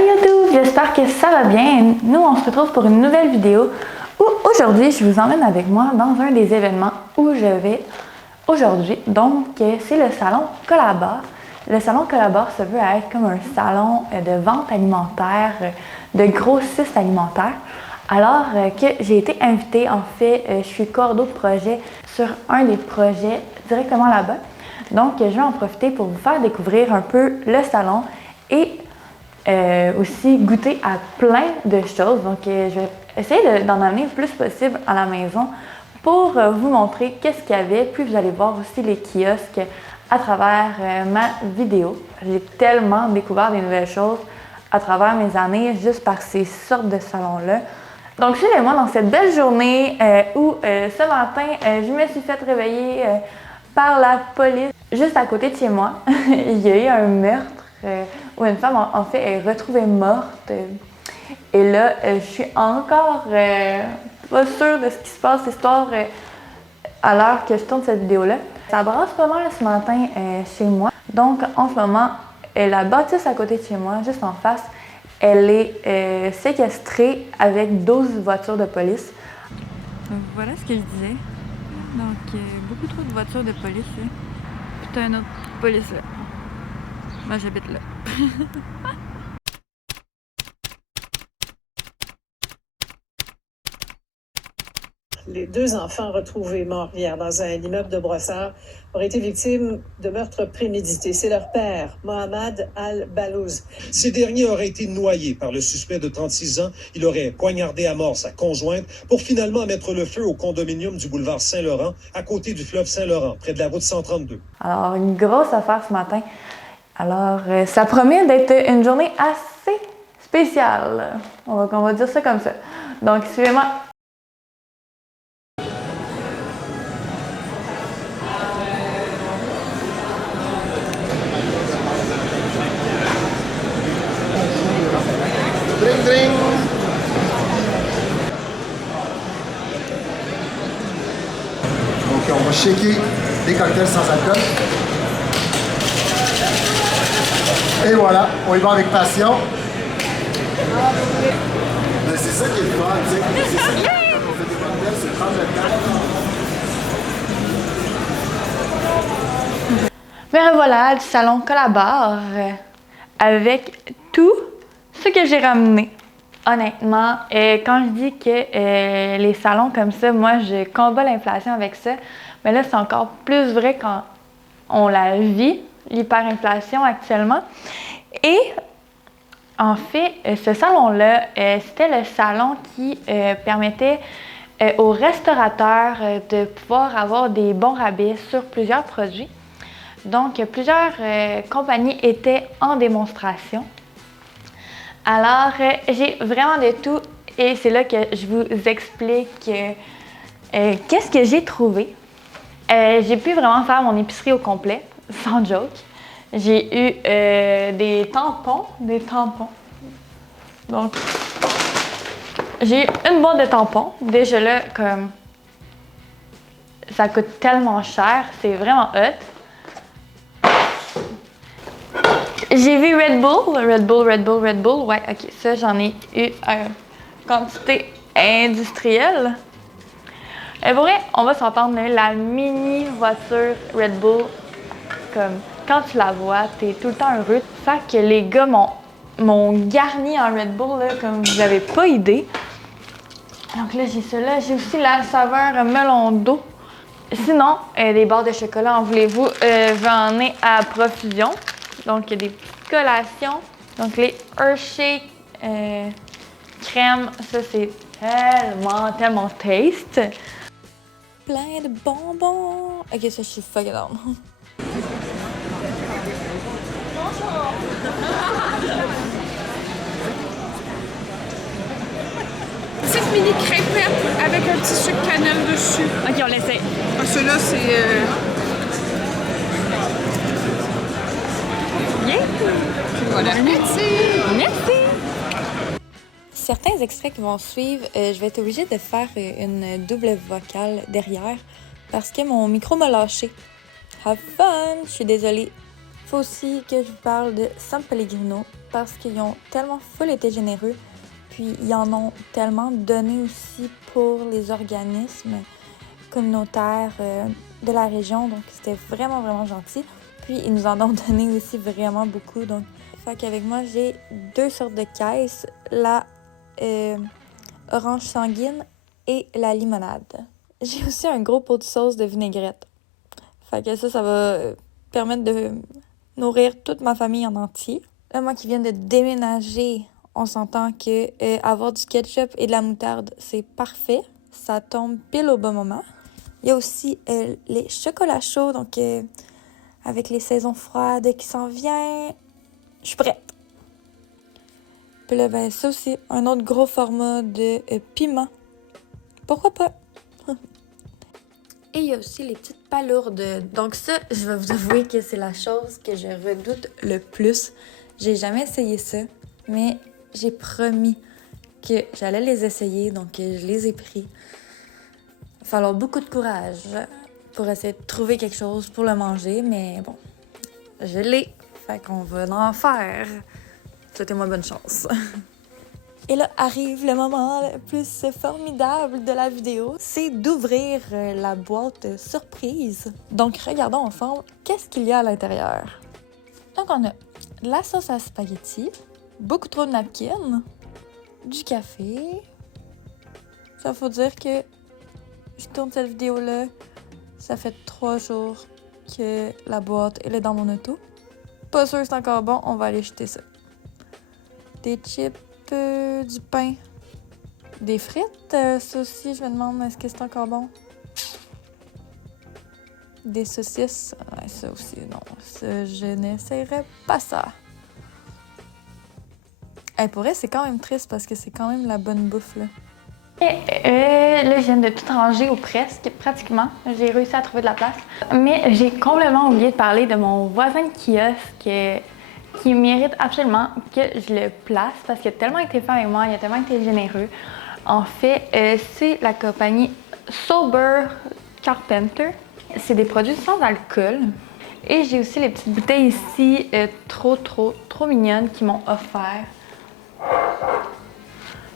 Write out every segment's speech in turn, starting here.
Salut YouTube, j'espère que ça va bien. Nous, on se retrouve pour une nouvelle vidéo où aujourd'hui, je vous emmène avec moi dans un des événements où je vais aujourd'hui. Donc, c'est le salon Collabore. Le salon Collabore se veut être comme un salon de vente alimentaire, de grossistes alimentaires. Alors que j'ai été invitée, en fait, je suis cordeau de projet sur un des projets directement là-bas. Donc, je vais en profiter pour vous faire découvrir un peu le salon et aussi goûter à plein de choses. Donc, je vais essayer d'en amener le plus possible à la maison pour vous montrer qu'est-ce qu'il y avait. Puis, vous allez voir aussi les kiosques à travers ma vidéo. J'ai tellement découvert des nouvelles choses à travers mes années juste par ces sortes de salons-là. Donc, suivez-moi dans cette belle journée où ce matin, je me suis fait réveiller par la police juste à côté de chez moi. Il y a eu un meurtre où une femme, en fait, est retrouvée morte. Et là, je suis encore pas sûre de ce qui se passe, l'histoire, à l'heure que je tourne cette vidéo-là. Ça brasse pas mal ce matin chez moi. Donc, en ce moment, la bâtisse à côté de chez moi, juste en face, elle est séquestrée avec 12 voitures de police. Donc, voilà ce que je disais. Donc, beaucoup trop de voitures de police. Là. Puis t'as une autre police là. Moi, j'habite là. Les deux enfants retrouvés morts hier dans un immeuble de Brossard auraient été victimes de meurtres prémédités. C'est leur père, Mohamed Al-Balouz. Ces derniers auraient été noyés par le suspect de 36 ans. Il aurait poignardé à mort sa conjointe pour finalement mettre le feu au condominium du boulevard Saint-Laurent, à côté du fleuve Saint-Laurent, près de la route 132. Alors, une grosse affaire ce matin. Alors, ça promet d'être une journée assez spéciale. On va dire ça comme ça. Donc, suivez-moi. Dring, dring. Donc on va shaker des cocktails sans alcool. Et voilà, on y va avec passion. Mais c'est ça qui est le fun, tu sais. C'est ça qui est quand on fait des cocktails, c'est prendre le temps. Me revoilà du salon Collabore avec tout ce que j'ai ramené. Honnêtement, quand je dis que les salons comme ça, moi, je combats l'inflation avec ça, mais là, c'est encore plus vrai quand on la vit, l'hyperinflation actuellement. Et en fait, ce salon-là, c'était le salon qui permettait aux restaurateurs de pouvoir avoir des bons rabais sur plusieurs produits. Donc, plusieurs compagnies étaient en démonstration. Alors, j'ai vraiment de tout et c'est là que je vous explique qu'est-ce que j'ai trouvé. J'ai pu vraiment faire mon épicerie au complet, sans joke. J'ai eu des tampons. Donc, j'ai eu une boîte de tampons. Déjà là, comme ça coûte tellement cher, c'est vraiment hot. J'ai vu Red Bull. Ouais, ok, ça j'en ai eu une quantité industrielle. Et pour vrai, on va s'entendre, la mini voiture Red Bull, comme quand tu la vois, t'es tout le temps heureux. Fait que les gars m'ont garni en Red Bull, là, comme vous n'avez pas idée. Donc là, j'ai cela. J'ai aussi la saveur melon d'eau. Sinon, des barres de chocolat, en voulez-vous, j'en ai à profusion. Donc, il y a des petites collations. Donc, les Hershey crème, ça, c'est tellement taste. Plein de bonbons. Ok, ça, je suis fucking down. Petite mini crêpette avec un petit sucre cannelle dessus. Ok, on l'essaie. Ah, celui-là, c'est... Yeah. Voilà. Merci. Certains extraits qui vont suivre, je vais être obligée de faire une double vocale derrière parce que mon micro m'a lâché. Have fun! Je suis désolée. Faut aussi que je vous parle de San Pellegrino. parce qu'ils ont tellement full été généreux. Puis ils en ont tellement donné aussi pour les organismes communautaires de la région. Donc c'était vraiment, vraiment gentil. Puis ils nous en ont donné aussi vraiment beaucoup. Donc, fait qu'avec moi, j'ai 2 sortes de caisses. La orange sanguine et la limonade. J'ai aussi un gros pot de sauce de vinaigrette. Fait que ça va permettre de nourrir toute ma famille en entier. Là, moi qui viens de déménager, on s'entend que avoir du ketchup et de la moutarde, c'est parfait. Ça tombe pile au bon moment. Il y a aussi les chocolats chauds, donc avec les saisons froides qui s'en viennent, je suis prête. Puis là, ben ça aussi, un autre gros format de piment. Pourquoi pas? Et il y a aussi les petites palourdes. Donc ça, je vais vous avouer que c'est la chose que je redoute le plus. J'ai jamais essayé ça, mais j'ai promis que j'allais les essayer, donc je les ai pris. Il va falloir beaucoup de courage pour essayer de trouver quelque chose pour le manger, mais bon, je l'ai. Fait qu'on va en faire. Souhaitez-moi bonne chance. Et là arrive le moment le plus formidable de la vidéo, c'est d'ouvrir la boîte surprise. Donc regardons ensemble qu'est-ce qu'il y a à l'intérieur. Donc on a de la sauce à spaghetti, beaucoup trop de napkins, du café. Ça faut dire que je tourne cette vidéo-là, ça fait 3 jours que la boîte elle est dans mon auto. Pas sûr que c'est encore bon, on va aller jeter ça. Des chips, du pain, des frites. Ça aussi, je me demande, est-ce que c'est encore bon? Des saucisses. Ouais, ça aussi, non. Ça, je n'essayerais pas ça. Pour elle, c'est quand même triste parce que c'est quand même la bonne bouffe, là. Là, je viens de tout ranger ou presque, pratiquement. J'ai réussi à trouver de la place. Mais j'ai complètement oublié de parler de mon voisin de kiosque qui mérite absolument que je le place parce qu'il a tellement été fait avec moi, il a tellement été généreux. En fait, c'est la compagnie Sober Carpenter. C'est des produits sans alcool. Et j'ai aussi les petites bouteilles ici, trop mignonnes, qui m'ont offert.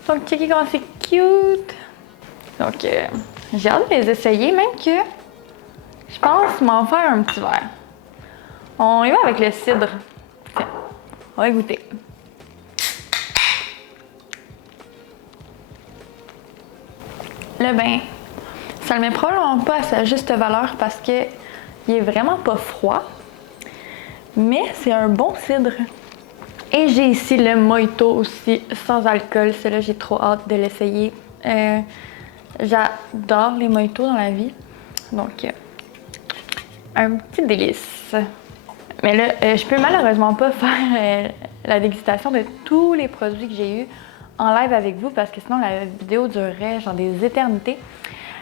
Donc, checkez comment c'est cute! Donc, j'ai hâte de les essayer, même que je pense m'en faire un petit verre. On y va avec le cidre. Tiens, on va goûter. Le bain, ça le met probablement pas à sa juste valeur parce que il est vraiment pas froid, mais c'est un bon cidre. Et j'ai ici le mojito aussi, sans alcool. Celui-là, j'ai trop hâte de l'essayer. J'adore les mojitos dans la vie. Donc, un petit délice. Mais là, je peux malheureusement pas faire la dégustation de tous les produits que j'ai eus en live avec vous parce que sinon la vidéo durerait genre des éternités.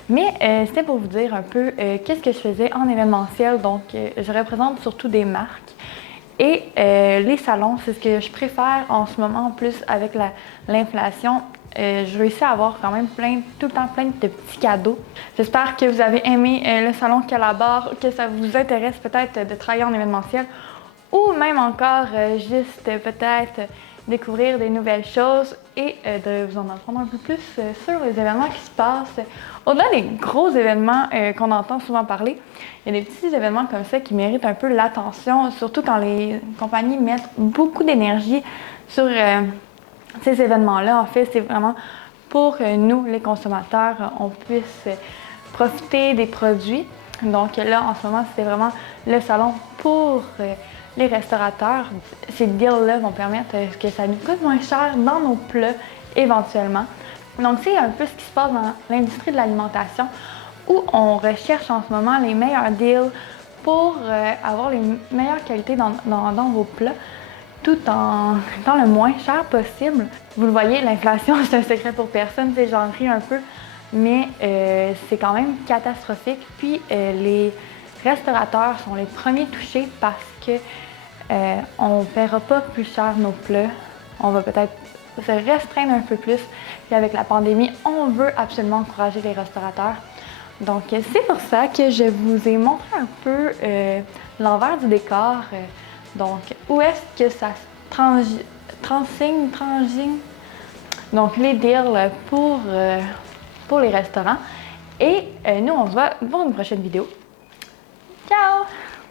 Mais c'était pour vous dire un peu qu'est-ce que je faisais en événementiel. Donc, je représente surtout des marques. Et les salons, c'est ce que je préfère en ce moment. En plus, avec l'inflation, je réussis à avoir quand même tout le temps plein de petits cadeaux. J'espère que vous avez aimé le salon Calabar, que ça vous intéresse peut-être de travailler en événementiel ou même encore juste peut-être découvrir des nouvelles choses et de vous en apprendre un peu plus sur les événements qui se passent. Au-delà des gros événements qu'on entend souvent parler, il y a des petits événements comme ça qui méritent un peu l'attention, surtout quand les compagnies mettent beaucoup d'énergie sur ces événements-là. En fait, c'est vraiment pour que nous, les consommateurs, on puisse profiter des produits. Donc là, en ce moment, c'était vraiment le salon pour les restaurateurs. Ces deals-là vont permettre que ça nous coûte moins cher dans nos plats éventuellement. Donc c'est un peu ce qui se passe dans l'industrie de l'alimentation où on recherche en ce moment les meilleurs deals pour avoir les meilleures qualités dans vos plats tout en étant le moins cher possible. Vous le voyez, l'inflation, c'est un secret pour personne, j'en ris un peu, mais c'est quand même catastrophique. Puis les restaurateurs sont les premiers touchés parce que on ne paiera pas plus cher nos plats. On va peut-être se restreindre un peu plus. Puis avec la pandémie, on veut absolument encourager les restaurateurs. Donc c'est pour ça que je vous ai montré un peu l'envers du décor. Donc où est-ce que ça transing, donc les deals pour les restaurants. Et nous, on se voit pour une prochaine vidéo. Ciao!